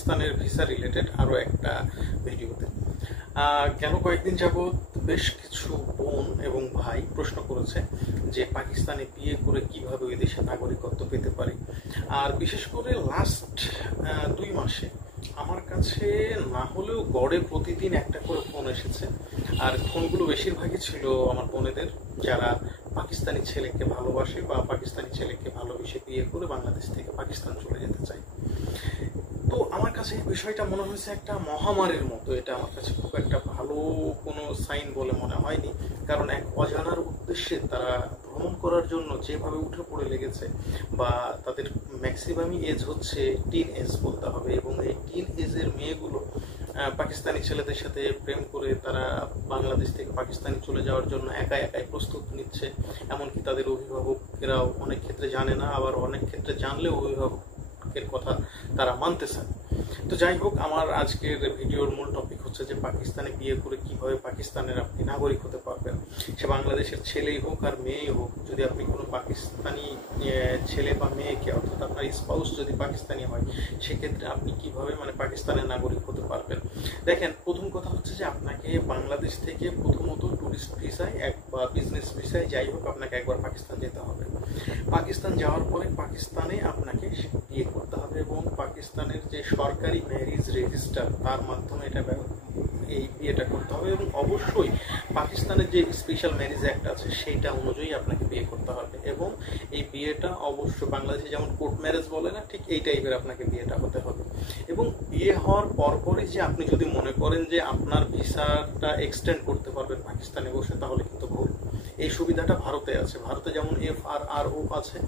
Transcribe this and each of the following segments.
পাকিস্তানের visa related আরও একটা ভিডিওতে। গেল কয়েকদিন যাবৎ বেশ কিছু বোন এবং ভাই প্রশ্ন করেছে যে পাকিস্তানে বিয়ে করে কিভাবে ওই দেশে নাগরিকত্ব পেতে পারি। আর বিশেষ করে লাস্ট 2 মাসে আমার কাছে না হলেও গড়ে প্রতিদিন একটা করে ফোন এসেছে, আর ফোনগুলো বেশিরভাগই ছিল আমার বোনেদের যারা পাকিস্তানি ছেলেকে ভালোবাসে বা পাকিস্তানি ছেলেকে ভালোবেসে বিয়ে করে বাংলাদেশ থেকে পাকিস্তান চলে যেতে চায়। তো আমার কাছে এই বিষয়টা মনে হয়েছে একটা মহামারীর মতো। এটা আমার কাছে খুব একটা ভালো কোনো সাইন বলে মনে হয়নি, কারণ এক অজানার উদ্দেশ্যে তারা ভ্রমণ করার জন্য যেভাবে উঠে পড়ে লেগেছে, বা তাদের ম্যাক্সিমামই এজ হচ্ছে টিন এজ বলতে হবে, এবং এই টিন এজের মেয়েগুলো পাকিস্তানি ছেলেদের সাথে প্রেম করে তারা বাংলাদেশ থেকে পাকিস্তানি চলে যাওয়ার জন্য একাই প্রস্তুত নিচ্ছে। এমনকি তাদের অভিভাবকেরাও অনেক ক্ষেত্রে জানে না, আবার অনেক ক্ষেত্রে জানলেও অভিভাবকের কথা তারা মানতেছে। তো যাই হোক, আমার আজকের ভিডিওর মূল টপিক হচ্ছে যে পাকিস্তানে বিয়ে করে কিভাবে পাকিস্তানের আপনি নাগরিক হতে পারবেন। সে বাংলাদেশের ছেলেই হোক আর মেয়েই হোক, যদি আপনি কোনো পাকিস্তানি ছেলে বা মেয়েকে, অর্থাৎ আপনার স্পাউস যদি পাকিস্তানি হয়, সেক্ষেত্রে আপনি কিভাবে পাকিস্তানের নাগরিক হতে পারবেন। দেখেন, প্রথম কথা হচ্ছে যে আপনাকে বাংলাদেশ থেকে প্রথমত টুরিস্ট ভিসায় বা বিজনেস ভিসায় যাই হোক আপনাকে একবার পাকিস্তান যেতে হবে। পাকিস্তান যাওয়ার পরে পাকিস্তানে আপনাকে বিয়ে করতে হবে, এবং পাকিস্তানের যে সরকারি ম্যারেজ রেজিস্টার তার মাধ্যমে এই বিয়েটা করতে হবে, এবং অবশ্যই পাকিস্তানের যে স্পেশাল ম্যারেজ অ্যাক্ট আছে সেইটা অনুযায়ী আপনাকে বিয়ে করতে হবে। এবং এই বিয়েটা অবশ্যই বাংলাদেশে যেমন কোর্ট ম্যারেজ বলে না, ঠিক এই টাইপের আপনাকে বিয়েটা হতে হবে। এবং বিয়ে হওয়ার পরপরই যে আপনি যদি মনে করেন যে আপনার ভিসাটা এক্সটেন্ড করতে পারবেন পাকিস্তানে বসে, তাহলে কিন্তু ভুল। এই সুবিধাটা ভারতে আছে। ভারতে যেমন FRRO আছে,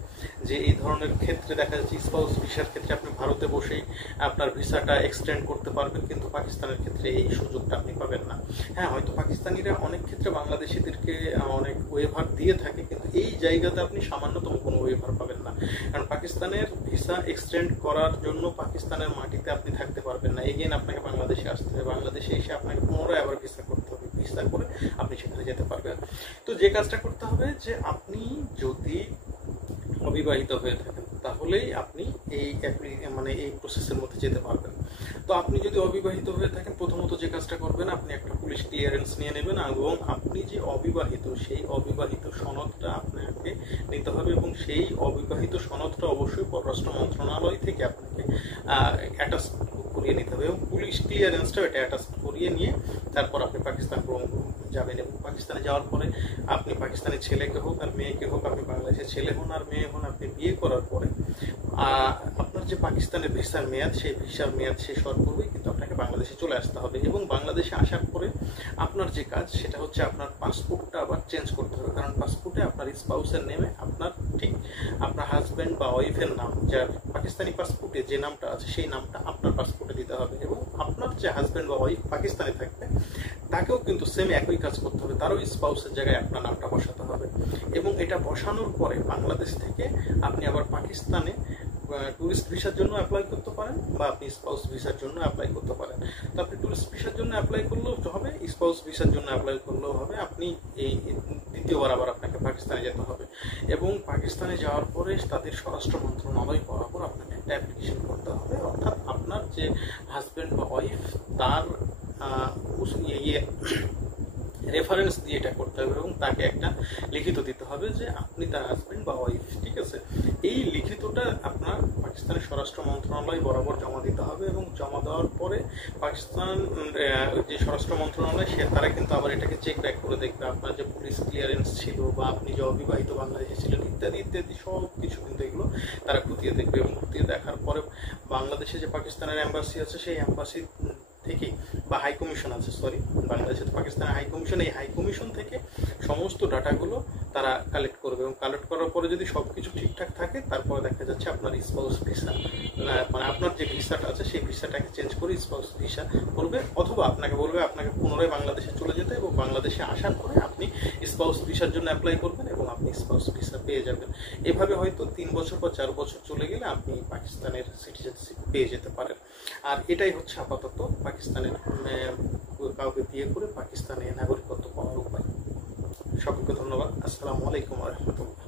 যে এই ধরনের ক্ষেত্রে দেখা যাচ্ছে স্পাউস ভিসার ক্ষেত্রে আপনি ভারতে বসেই আপনার ভিসাটা এক্সটেন্ড করতে পারবেন, কিন্তু পাকিস্তানের ক্ষেত্রে এই সুযোগটা আপনি পাবেন না। হ্যাঁ, হয়তো পাকিস্তানিরা অনেক ক্ষেত্রে বাংলাদেশিদেরকে অনেক ওয়েভার দিয়ে থাকে, কিন্তু এই জায়গাতে আপনি সামান্যতম কোনো ওয়েভার পাবেন না, কারণ পাকিস্তানের ভিসা এক্সটেন্ড করার জন্য পাকিস্তানের মাটিতে আপনি থাকতে পারবেন না। এগেইন আপনাকে বাংলাদেশে আসতে হবে, বাংলাদেশে এসে আপনাকে পুনরায় আবার ভিসা করতে হবে, ভিসা করে আপনি সেখানে যেতে পারবেন। তো যে কাজটা করতে হবে যে আপনি যদি অবিবাহিত হয়ে থাকেন তাহলেই আপনি এই প্রসেসের মধ্যে যেতে পারবেন। তো আপনি যদি অবিবাহিত হয়ে থাকেন, প্রথমত যে কাজটা করবেন, আপনি একটা পুলিশ ক্লিয়ারেন্স নিয়ে নেবেন, এবং আপনি যে অবিবাহিত সেই অবিবাহিত সনদটা আপনাকে নিতে হবে, এবং সেই অবিবাহিত সনদটা অবশ্যই পররাষ্ট্র মন্ত্রণালয় থেকে আপনাকে অ্যাটাচ করিয়ে নিতে হবে, এবং পুলিশ ক্লিয়ারেন্সটা এটা অ্যাটাচ করিয়ে নিয়ে তারপর আপনি পাকিস্তান যাবেন। এবং পাকিস্তানে যাওয়ার পরে আপনি পাকিস্তানি ছেলেকে হোক আর মেয়েকে হোক, আপনি বাংলাদেশের ছেলে হন আর মেয়ে হন, আপনি বিয়ে করার পরে আপনার যে পাকিস্তানের ভিসার মেয়াদ, সেই ভিসার মেয়াদ শেষ হওয়ার পূর্বেই কিন্তু আপনাকে বাংলাদেশে চলে আসতে হবে। এবং বাংলাদেশে আসার পরে আপনার যে কাজ সেটা হচ্ছে আপনার পাসপোর্টটা আবার চেঞ্জ করতে হবে, কারণ পাসপোর্টে আপনার স্পাউসের নেমে আপনার ঠিক আপনার হাজব্যান্ড বা ওয়াইফের নাম, যার পাকিস্তানি পাসপোর্টে যে নামটা আছে সেই নামটা আপনার পাসপোর্টে দিতে হবে। এবং আপনার যে হাজব্যান্ড বা ওয়াইফ পাকিস্তানে থাকবে তাকেও কিন্তু সেম একই কাজ করতে হবে, তারও স্পাউসের জায়গায় আপনার নামটা বসাতে হবে। এবং এটা বসানোর পরে বাংলাদেশ থেকে আপনি আবার পাকিস্তানে টুরিস্ট ভিসার জন্য অ্যাপ্লাই করতে পারেন, বা আপনি স্পাউস ভিসার জন্য অ্যাপ্লাই করতে পারেন। তো আপনি টুরিস্ট ভিসার জন্য অ্যাপ্লাই করলেও হবে, স্পাউস ভিসার জন্য অ্যাপ্লাই করলেও হবে। আপনি এই দ্বিতীয়বার আবার আপনাকে পাকিস্তানে যেতে হবে, এবং পাকিস্তানে যাওয়ার পরে তাদের স্বরাষ্ট্র মন্ত্রণালয় বরাবর আপনাকে একটা অ্যাপ্লিকেশন করতে হবে, অর্থাৎ আপনার যে হাজব্যান্ড বা ওয়াইফ তার রেফারেন্স দিয়ে এটা করতে হবে, এবং তাকে একটা লিখিত দিতে হবে যে আপনি তার হাজব্যান্ড বা ওয়াইফ। ঠিক আছে, এই লিখিতটা আপনার পাকিস্তানের স্বরাষ্ট্র মন্ত্রণালয় বরাবর জমা দিতে হবে, এবং জমা দেওয়ার পরে পাকিস্তান যে স্বরাষ্ট্র মন্ত্রণালয় তারা কিন্তু আবার এটাকে চেক ব্যাক করে দেখবে, আপনার যে পুলিশ ক্লিয়ারেন্স ছিল বা আপনি যে অবিবাহিত বাংলাদেশে ছিলেন ইত্যাদি ইত্যাদি সব কিছু কিন্তু এগুলো তারা খতিয়ে দেখবে। এবং খতিয়ে দেখার পরে বাংলাদেশে যে পাকিস্তানের এম্বাসি আছে সেই এম্বাসি থেকে বা হাই কমিশন আছে, বাংলাদেশে তো পাকিস্তানের হাই কমিশন, এই হাই কমিশন থেকে সমস্ত ডাটাগুলো তারা কালেক্ট করবে, এবং কালেক্ট করার পরে যদি সব কিছু ঠিকঠাক থাকে তারপরে দেখা যাচ্ছে আপনার স্পাউস ভিসা, আপনার যে ভিসাটা আছে সেই ভিসাটাকে চেঞ্জ করে স্পাউস ভিসা করবে, অথবা আপনাকে বলবে আপনাকে পুনরায় বাংলাদেশে চলে যেতে, এবং বাংলাদেশে আসার পরে আপনি স্পাউস ভিসার জন্য অ্যাপ্লাই করবেন এবং আপনি স্পাউস ভিসা পেয়ে যাবেন। এভাবে হয়তো 3 বছর বা 4 বছর চলে গেলে আপনি পাকিস্তানের সিটিজেনশিপ পেয়ে যেতে পারেন। আর এটাই হচ্ছে আপাতত পাকিস্তানের কাউকে বিয়ে করে পাকিস্তানে নাগরিকত্ব পাওয়ার উপায়। সকলকে ধন্যবাদ। আসসালামু আলাইকুম ওয়া রাহমাতুল্লাহ।